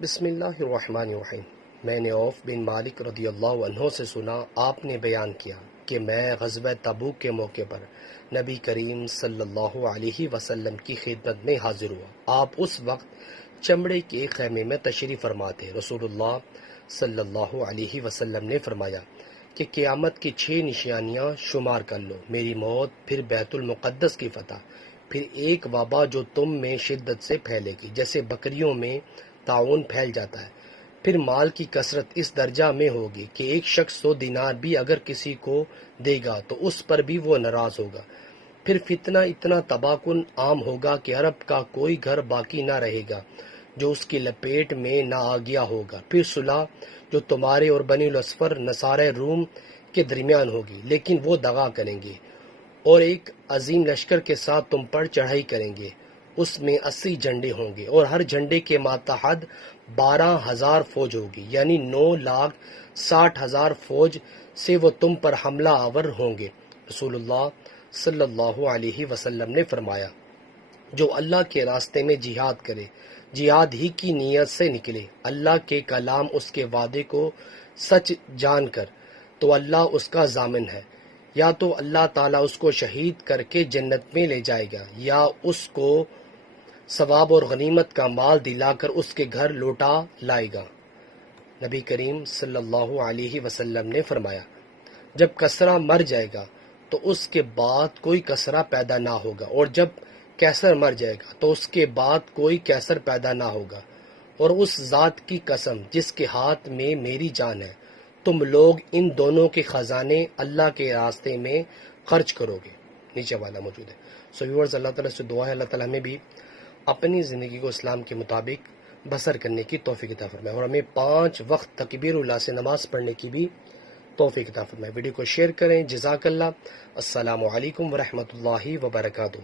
بسم اللہ الرحمن الرحیم۔ میں نے عوف بن مالک رضی اللہ عنہ سے سنا، آپ نے بیان کیا کہ میں غزوہ تبوک کے موقع پر نبی کریم صلی اللہ علیہ وسلم کی خدمت میں حاضر ہوا۔ آپ اس وقت چمڑے کے ایک خیمے میں تشریف فرما تھے۔ رسول اللہ صلی اللہ علیہ وسلم نے فرمایا کہ قیامت کی 6 نشانیاں شمار کر لو: میری موت، پھر بیت المقدس کی فتح، پھر ایک وبا جو تم میں شدت سے پھیلے گی جیسے بکریوں میں طاعون پھیل جاتا ہے، پھر مال کی کثرت اس درجہ میں ہوگی کہ ایک شخص 100 دینار بھی اگر کسی کو دے گا تو اس پر بھی وہ ناراض ہوگا، پھر فتنہ اتنا تباہ کن عام ہوگا کہ عرب کا کوئی گھر باقی نہ رہے گا جو اس کی لپیٹ میں نہ آ گیا ہوگا، پھر صلح جو تمہارے اور بنی الاصفر نصارہ روم کے درمیان ہوگی، لیکن وہ دغا کریں گے، اور ایک عظیم لشکر کے ساتھ تم پر چڑھائی کریں گے، اس میں 80 جھنڈے ہوں گے اور ہر جھنڈے کے ماتحت 12,000 فوج ہوگی، یعنی 9,60,000 فوج سے وہ تم پر حملہ آور ہوں گے۔ رسول اللہ صلی اللہ علیہ وسلم نے فرمایا، جو اللہ کے راستے میں جہاد کرے، جہاد ہی کی نیت سے نکلے، اللہ کے کلام اس کے وعدے کو سچ جان کر، تو اللہ اس کا ضامن ہے، یا تو اللہ تعالیٰ اس کو شہید کر کے جنت میں لے جائے گا، یا اس کو ثواب اور غنیمت کا مال دلا کر اس کے گھر لوٹا لائے گا۔ نبی کریم صلی اللہ علیہ وسلم نے فرمایا، جب کسرا مر جائے گا تو اس کے بعد کوئی کسرا پیدا نہ ہوگا، اور جب کیسر مر جائے گا تو اس کے بعد کوئی کیسر پیدا نہ ہوگا، اور اس ذات کی قسم جس کے ہاتھ میں میری جان ہے، تم لوگ ان دونوں کے خزانے اللہ کے راستے میں خرچ کرو گے۔ نیچے والا موجود ہے۔ ویورز، اللہ تعالیٰ سے دعا ہے اللہ تعالیٰ ہمیں بھی اپنی زندگی کو اسلام کے مطابق بسر کرنے کی توفیق عطا فرمائے، اور ہمیں 5 وقت تکبیر اللہ سے نماز پڑھنے کی بھی توفیق عطا فرمائے۔ ویڈیو کو شیئر کریں۔ جزاک اللہ۔ السلام علیکم ورحمۃ اللہ وبرکاتہ۔